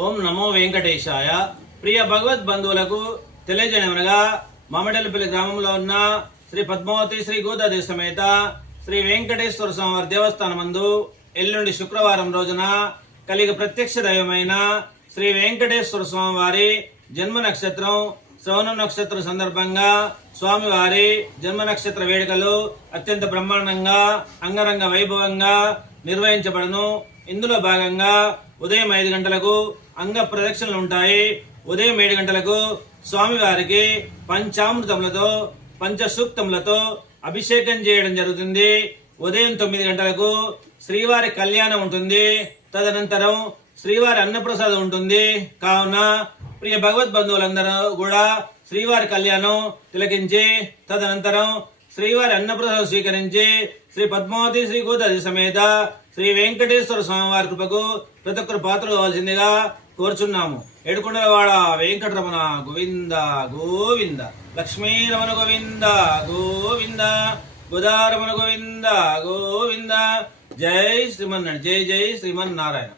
ఓం నమో వెంకటేశాయ. ప్రియ భగవద్ బంధువులకు తెలియజేయనగా మామిడలపల్లి గ్రామంలో ఉన్న శ్రీ పద్మావతి శ్రీ గోదాదేవి సమేత శ్రీ వెంకటేశ్వర స్వామి దేవస్థానం మందు ఎల్లుండి శుక్రవారం రోజున కలిగి ప్రత్యక్ష దైవమైన శ్రీ వెంకటేశ్వర స్వామి వారి జన్మ నక్షత్రం శ్రవణ నక్షత్రం సందర్భంగా స్వామివారి జన్మ నక్షత్ర వేడుకలు అత్యంత బ్రహ్మాండంగా అంగరంగ వైభవంగా నిర్వహించబడను. ఇందులో భాగంగా ఉదయం 5 గంటలకు అంగ ప్రదక్షిణలు ఉంటాయి. ఉదయం 7 గంటలకు స్వామివారికి పంచామృతములతో పంచసూక్తములతో అభిషేకం చేయడం జరుగుతుంది. ఉదయం 9 గంటలకు శ్రీవారి కళ్యాణం ఉంటుంది. తదనంతరం శ్రీవారి అన్నప్రసాదం ఉంటుంది. కావున ప్రియ భగవద్ బంధువులందరూ కూడా శ్రీవారి కళ్యాణం తిలకించి తదనంతరం శ్రీవారి అన్నప్రసాదం స్వీకరించి శ్రీ పద్మావతి శ్రీ గోదాదేవి సమేత శ్రీ వెంకటేశ్వర స్వామి వారి కృపకు ప్రతి ఒక్కరు పాత్రలు కావాల్సిందిగా కోరుచున్నాము. ఏడుకొండలవాడ వెంకటరమణ గోవింద గోవింద, లక్ష్మీరమణ గోవింద గోవింద, గోదారమణ గోవింద గోవింద. జై శ్రీమన్నారాయణ, జై జై శ్రీమన్నారాయణ.